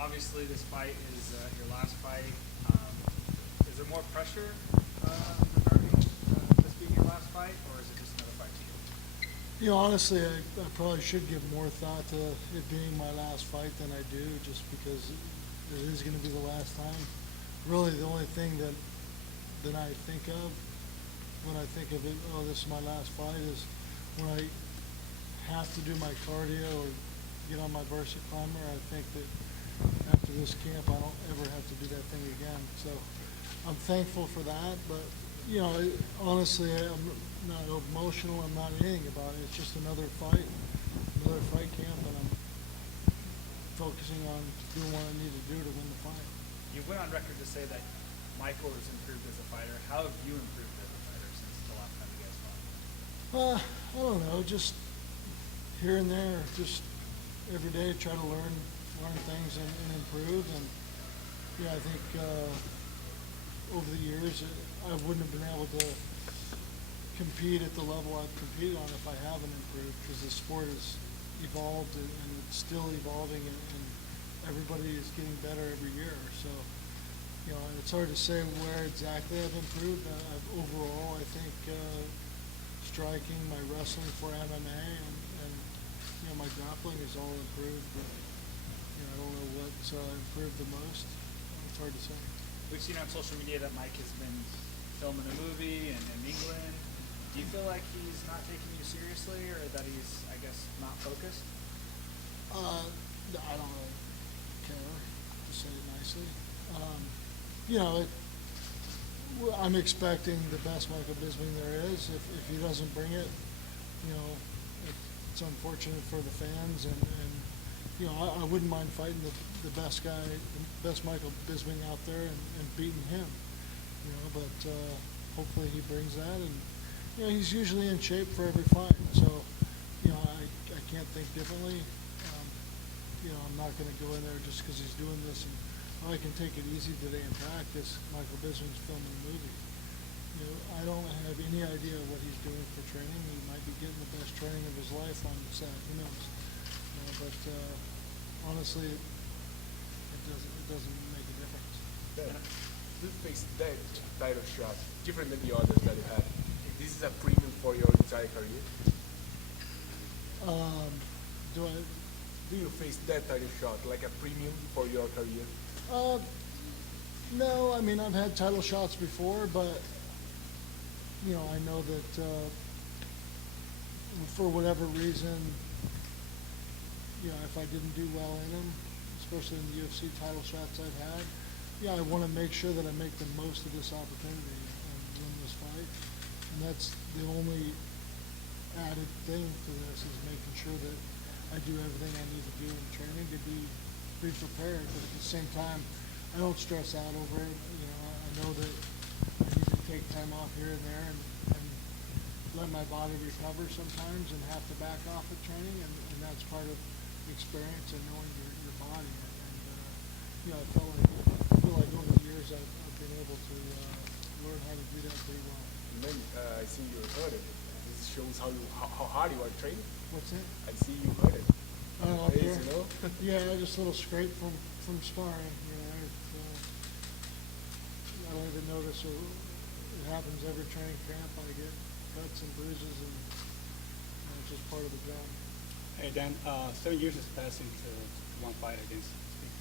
Obviously, this fight is your last fight. Is there more pressure regarding this being your last fight, or is it just another fight to you? Honestly, I probably should give more thought to it being my last fight than I do, just because it is going to be the last time. Really, the only thing that I think of when I think of it, oh, this is my last fight, is when I have to do my cardio or get on my Versa climber. I think that after this camp, I don't ever have to do that thing again. So I'm thankful for that, but honestly, I'm not emotional. I'm not anything about it. It's just another fight camp, and I'm focusing on doing what I need to do to win the fight. You went on record to say that Michael has improved as a fighter. How have you improved as a fighter since the last time you guys fought? I don't know, just here and there, just every day try to learn things and improve. And I think over the years I wouldn't have been able to compete at the level I've competed on if I haven't improved, because the sport has evolved and it's still evolving, and everybody is getting better every year. So it's hard to say where exactly I've improved. Overall, I think striking, my wrestling for MMA, and my grappling is all improved. But I don't know what improved the most. It's hard to say. We've seen on social media that Mike has been filming a movie in England. Do you feel like he's not taking you seriously, or that he's, I guess, not focused? I don't really care, to say it nicely. I'm expecting the best Michael Bisping there is. If he doesn't bring it, it's unfortunate for the fans, and I wouldn't mind fighting the best guy, the best Michael Bisping out there, and beating him. But hopefully he brings that, and he's usually in shape for every fight. So I can't think differently. I'm not going to go in there just because he's doing this and I can take it easy today in practice. Michael Bisping's filming a movie. I don't have any idea what he's doing for training. He might be getting the best training of his life on the set. Who knows? But honestly, it doesn't make a difference. You face that title shot different than the others that you had. This is a premium for your entire career. Do you face that title shot like a premium for your career? No, I mean, I've had title shots before, but I know that for whatever reason, if I didn't do well in them, especially in the UFC title shots I've had, I want to make sure that I make the most of this opportunity and win this fight. And that's the only added thing to this, is making sure that I do everything I need to do in training to be prepared. But at the same time, I don't stress out over it. I know that I need to take time off here and there and let my body recover sometimes, and have to back off of training, and that's part of the experience and knowing your body. And I feel like over the years I've been able to learn how to do that pretty well. And then I see you hurt it. This shows how hard you are training. What's that? I see you hurt it. Oh, up here? Yeah, just a little scrape from sparring. I don't even notice it. It happens every training camp. I get cuts and bruises, and it's just part of the job. Hey Dan, 7 years has passed into one fight against Bisping.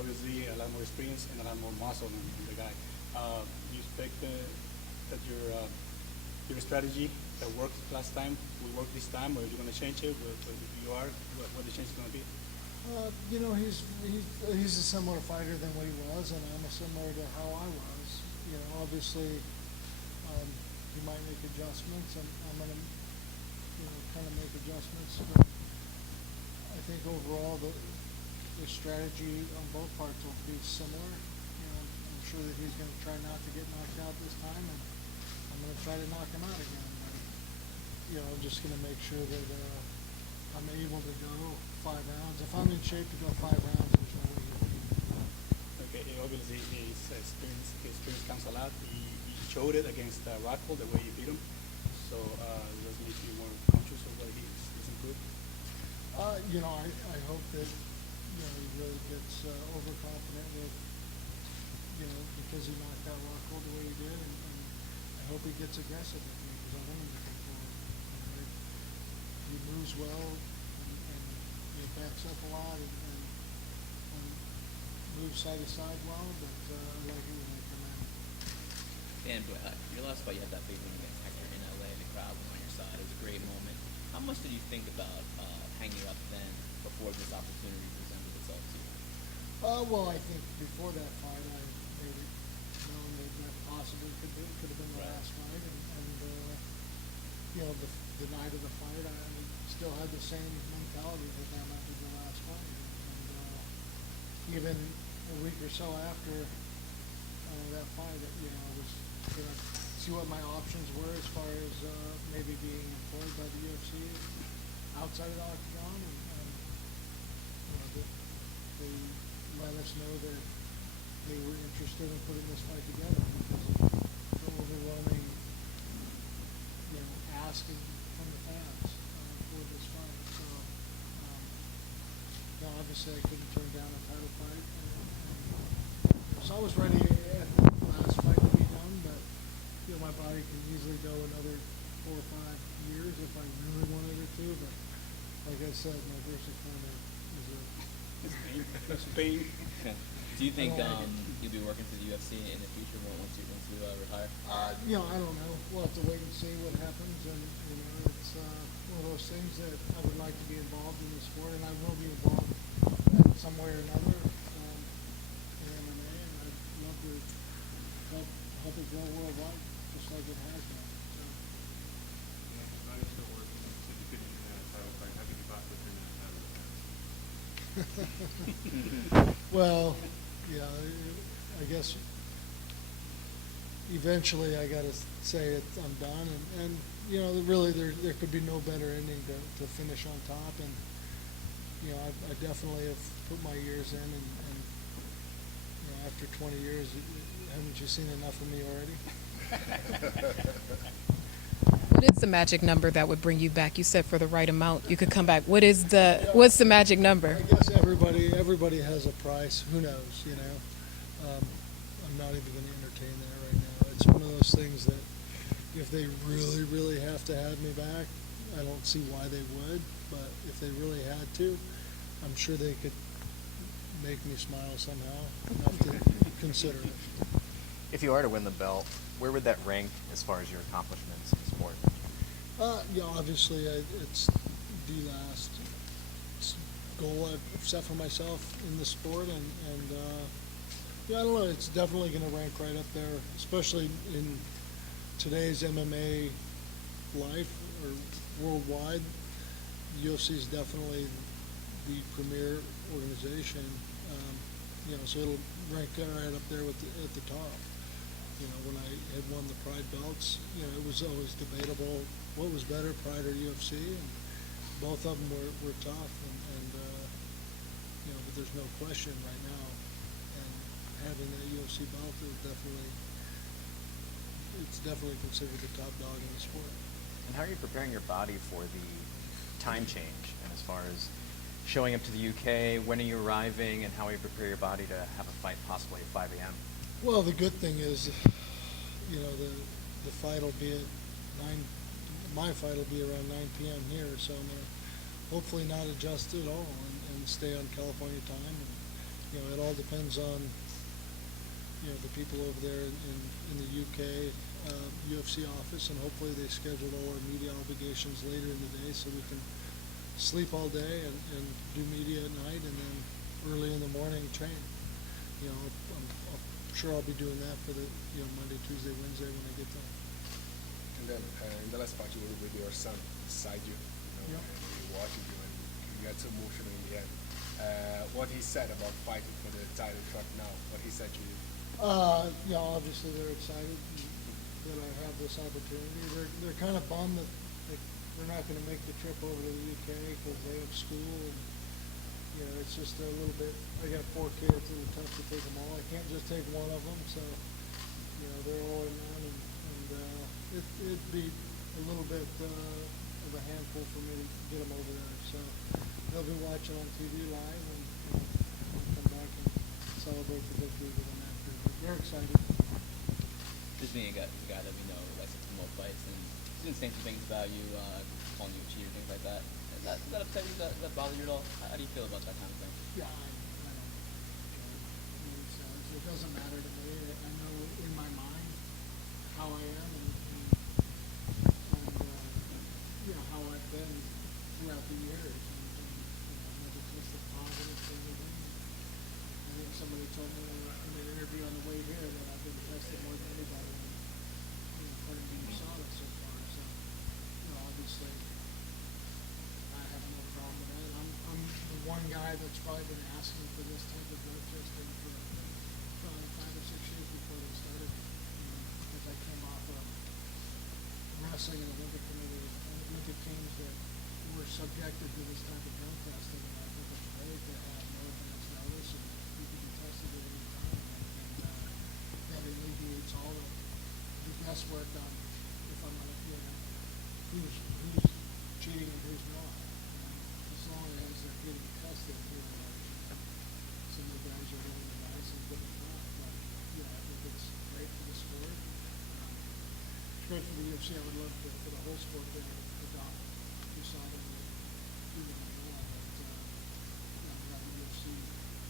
Obviously, a lot more experience and a lot more muscle than the guy. Do you expect that your strategy that worked last time will work this time, or are you going to change it? If you are, what the change is going to be? He's a similar fighter than what he was, and I'm similar to how I was. Obviously, he might make adjustments, and I'm going to, kind of make adjustments. But I think overall, the strategy on both parts will be similar. I'm sure that he's going to try not to get knocked out this time, and I'm going to try to knock him out again. But, I'm just going to make sure that I'm able to go 5 rounds. If I'm in shape to go 5 rounds, there's no way you can beat me. Okay, obviously his experience counts a lot. He showed it against Rockhold, the way he beat him. So does it make you more conscious of what he's improved? I hope that he really gets overconfident with, because he knocked out Rockhold the way he did, and I hope he gets aggressive with me because I want him to come forward. He moves well and backs up a lot and moves side to side well, but I like it when they come in. And your last fight, you had that big win against Hector in LA. The crowd was on your side. It was a great moment. How much did you think about hanging up then before this opportunity presented itself to you? Well, I think before that fight, I made it known that possibly could have been the Right. last fight, and the night of the fight, I still had the same mentality that might be the last fight, and even a week or so after that fight, I was gonna see what my options were as far as maybe being employed by the UFC outside of the octagon, and they let us know that they were interested in putting this fight together because of the overwhelming, asking from the fans for this fight. So, obviously I couldn't turn down a title fight. So I was ready at the last fight to be done, but my body can easily go another 4 or 5 years if I really wanted it to. But like I said, my first opponent is Spain. Do you think I don't like you'll be working for the UFC in the future once you retire? I don't know. We'll have to wait and see what happens, and it's one of those things that I would like to be involved in the sport, and I will be involved in some way or another in MMA, and I'd love to help it grow worldwide, just like it has been. So. Now you're still working. You said you couldn't turn down a title fight. How could you possibly turn down a title fight? Well, I guess eventually I got to say I'm done, and really there could be no better ending to finish on top, and I definitely have put my years in, and after 20 years, haven't you seen enough of me already? What is the magic number that would bring you back? You said for the right amount you could come back. What's the magic number? I guess everybody has a price. Who knows? I'm not even going to entertain that right now. It's one of those things that if they really, really have to have me back, I don't see why they would. But if they really had to, I'm sure they could make me smile somehow enough to consider it. If you are to win the belt, where would that rank as far as your accomplishments in the sport? Obviously, it's the last goal I've set for myself in the sport, and I don't know. It's definitely going to rank right up there, especially in today's MMA life or worldwide. UFC is definitely the premier organization, so it'll rank right up there at the top. When I had won the Pride belts, it was always debatable what was better, Pride or UFC, and both of them were tough, but there's no question right now, and having that UFC belt is definitely considered the top dog in the sport. And how are you preparing your body for the time change, and as far as showing up to the UK, when are you arriving, and how will you prepare your body to have a fight possibly at 5 a.m.? Well, the good thing is, the fight will be at 9. My fight will be around 9 p.m. here, so I'm gonna hopefully not adjust at all and stay on California time. And, it all depends on the people over there in the UK UFC office, and hopefully they schedule all our media obligations later in the day so we can sleep all day and do media at night, and then early in the morning train. I'm sure I'll be doing that for the Monday, Tuesday, Wednesday when I get there. And then in the last fight, you were with your son beside you, Yep. and he watching you, and you got so emotional in the end. What he said about fighting for the title shot now, what he said to you. Obviously they're excited that I have this opportunity. They're kind of bummed that they're not going to make the trip over to the UK because they have school, and it's just a little bit. I got 4 kids, and it's tough to take them all. I can't just take one of them, so they're all in one, and it'd be a little bit of a handful for me to get them over there. So they'll be watching on TV live, and celebrate the victory with them after. But they're excited. Just being a guy that we know likes to promote fights and students saying some things about you, calling you a cheater, things like that. Does that upset you? Does that bother you at all? How do you feel about that kind of thing? Yeah, I don't care. I mean, it doesn't matter to me. I know in my mind how I am and how I've been throughout the years. And never tested positive for anything. I think somebody told me in an interview on the way here that I've been tested more than anybody, according to USADA so far. So, obviously, I have no problem with that. I'm the one guy that's probably been asking for this type of drug testing for probably 5 or 6 years before they started. Because I came off of wrestling and Olympic teams that were subjected to this type of drug testing, and I think it's great to have no advance notice and you can be tested at any time, and that alleviates all the guesswork on if I'm who's cheating and who's not. As long as they're getting tested, some of the guys are rolling the dice and getting caught. But I think it's great for the sport. It's great for the UFC. I would love for the whole sport to adopt USADA and do what they want. But the UFC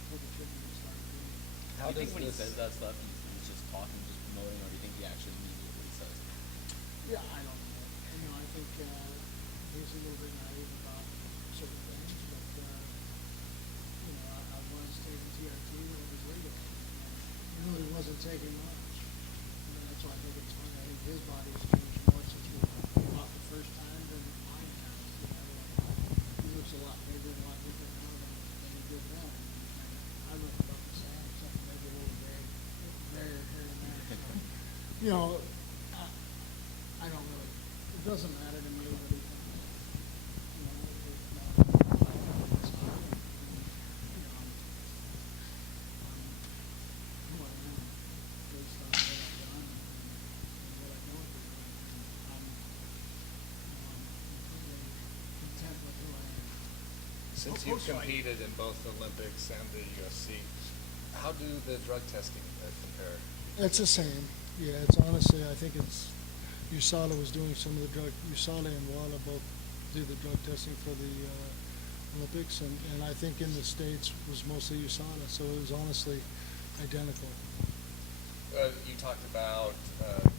pulled the trigger and started doing it. Do you think when he says that stuff, he's just talking, just promoting, or do you think he actually means what he says? Yeah, I don't know. I think he's a little bit naive about certain things, but I was taking TRT when it was legal. It really wasn't taking much. That's why I think it's funny. I think his body has changed more since we fought the first time than mine has. He looks a lot bigger and a lot different now than he did then. And I look about the same, except maybe a little grayer here and there. So, I don't really. It doesn't matter to me what he thinks. Since you've competed in both the Olympics and the UFC, how do the drug testing compare? It's the same. Yeah, it's honestly, I think it's USADA was doing some of the USADA and WADA both do the drug testing for the Olympics, and I think in the States was mostly USADA, so it was honestly identical. You talked about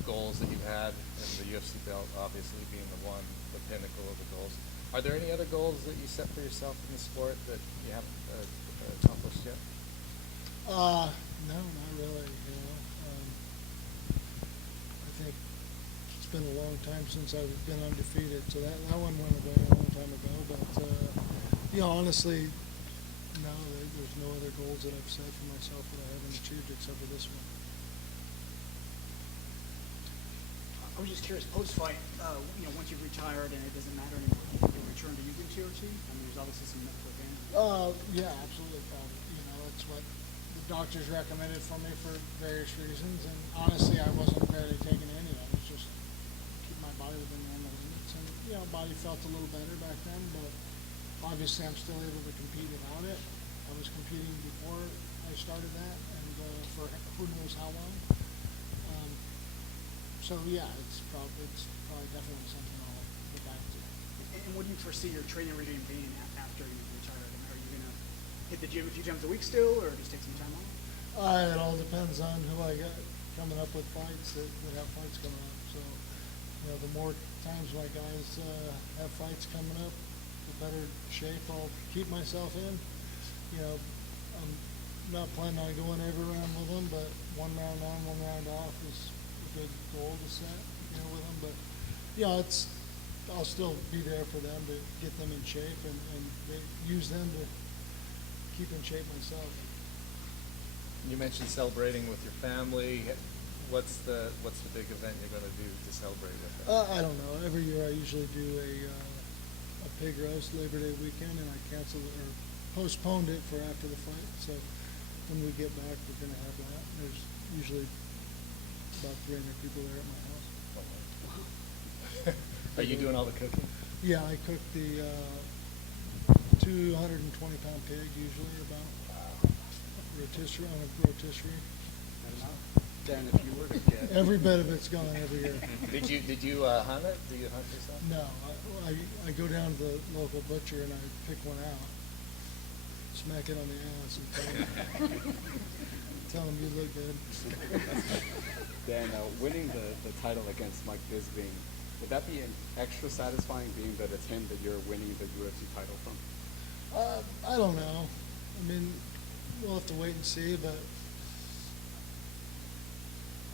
goals that you've had, and the UFC belt obviously being the pinnacle of the goals. Are there any other goals that you set for yourself in the sport that you haven't accomplished yet? No, not really. I think it's been a long time since I've been undefeated, so that one went away a long time ago. But honestly, no, there's no other goals that I've set for myself that I haven't achieved except for this one. I was just curious, post-fight, once you've retired and it doesn't matter anymore, do you think you'll return to using TRT? I mean, there's obviously some medical advantages. Yeah, absolutely, probably. It's what the doctors recommended for me for various reasons, and honestly, I wasn't barely taking any. I was just keep my body within normal limits, and body felt a little better back then, but obviously, I'm still able to compete without it. I was competing before I started that, and for who knows how long. So yeah, it's probably definitely something I'll go back to. And what do you foresee your training regime being after you retire? I mean, are you going to hit the gym a few times a week still, or just take some time off? It all depends on who I got coming up with fights that have fights coming up. So, the more times my guys have fights coming up, the better shape I'll keep myself in. I'm not planning on going every round with them, but one round on, one round off is good goal to set, with them. But I'll still be there for them to get them in shape and use them to keep in shape myself. You mentioned celebrating with your family. What's the big event you're going to do to celebrate with them? I don't know. Every year I usually do a pig roast Labor Day weekend, and I canceled or postponed it for after the fight. So when we get back, we're going to have that. There's usually about 300 people there at my house. Are you doing all the cooking? Yeah, I cook the 220-pound pig usually about. Wow. rotisserie, on a rotisserie. Dan, if you were to get Every bit of it's gone every year. Did you hunt it? Do you hunt yourself? No, I go down to the local butcher and I pick one out, smack it on the ass and tell him you look good. Dan, winning the title against Mike Bisping, would that be an extra satisfying, being that it's him that you're winning the UFC title from? I don't know. I mean, we'll have to wait and see, but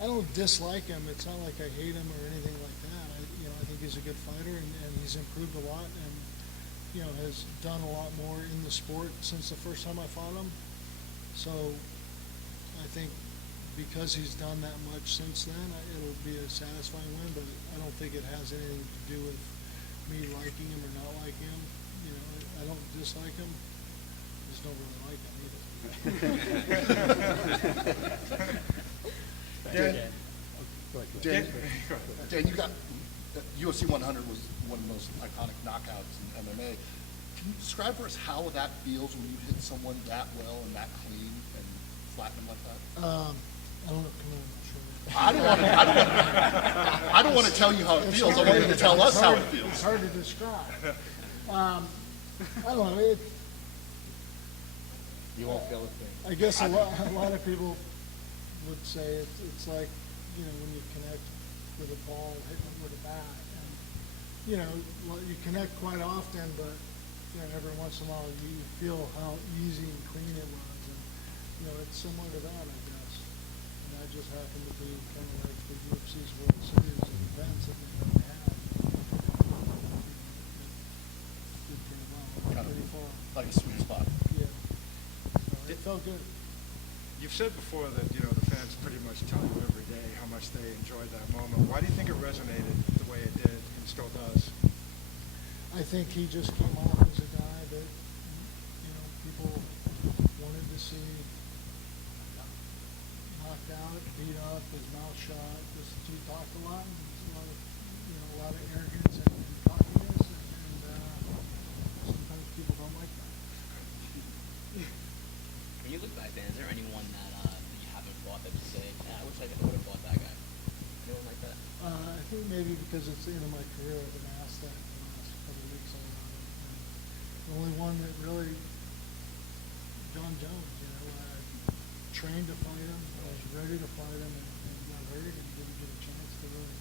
I don't dislike him. It's not like I hate him or anything like that. I think he's a good fighter, and he's improved a lot, and has done a lot more in the sport since the first time I fought him. So I think because he's done that much since then, it'll be a satisfying win. But I don't think it has anything to do with me liking him or not liking him. I don't dislike him. I just don't really like him either. Dan, you got UFC 100 was one of the most iconic knockouts in MMA. Can you describe for us how that feels when you hit someone that well and that clean and flatten them like that? I don't know. Come on, I'm sure. I don't want to tell you how it feels. I want you to tell us how it feels. It's hard to describe. I don't know. You won't feel a thing. I guess a lot of people would say it's like, when you connect with a ball, hitting it with a bat. And, you connect quite often, but, every once in a while you feel how easy and clean it was. And, it's similar to that, I guess. And that just happened to be kind of like the UFC's World Series of events that they've ever had. Did pretty well. Kind Pretty of far. like a sweet spot. Yeah. So it felt good. You've said before that, the fans pretty much tell you every day how much they enjoyed that moment. Why do you think it resonated the way it did and still does? I think he just came off as a guy that, people wanted to see knocked out, beat up, his mouth shut. He talked a lot, and a lot of arrogance and cockiness, and sometimes people don't like that. When you look back, Dan, is there anyone that you haven't fought that you say, I wish I would have fought that guy? Anyone like that? I think maybe because it's the end of my career, I've been asked that in the last couple of weeks all around it. And the only one that really, John Jones, I trained to fight him, I was ready to fight him, and got hurt and didn't get a chance to really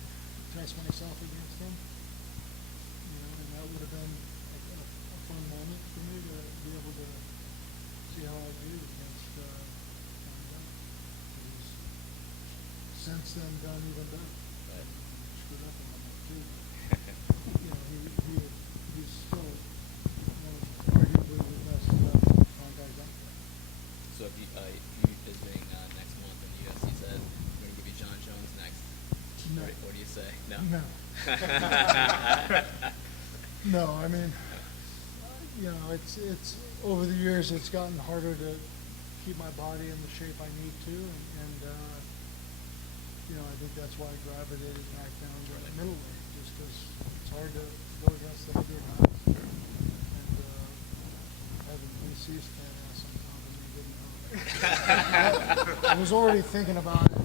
test myself against him. And that would have been a fun moment for me to be able to see how I do against John Jones. He's since then done even better. Screwed up a little bit too. He's still one of arguably the best strong guys out there. So if you visiting next month and the UFC said, we're going to give you John Jones next, No. what do you say? No. No. No, I mean, it's over the years it's gotten harder to keep my body in the shape I need to, and I think that's why I gravitated back down to middleweight, just because it's hard to go against the bigger guys. And having BC stand ass on top of me didn't help. I was already thinking about it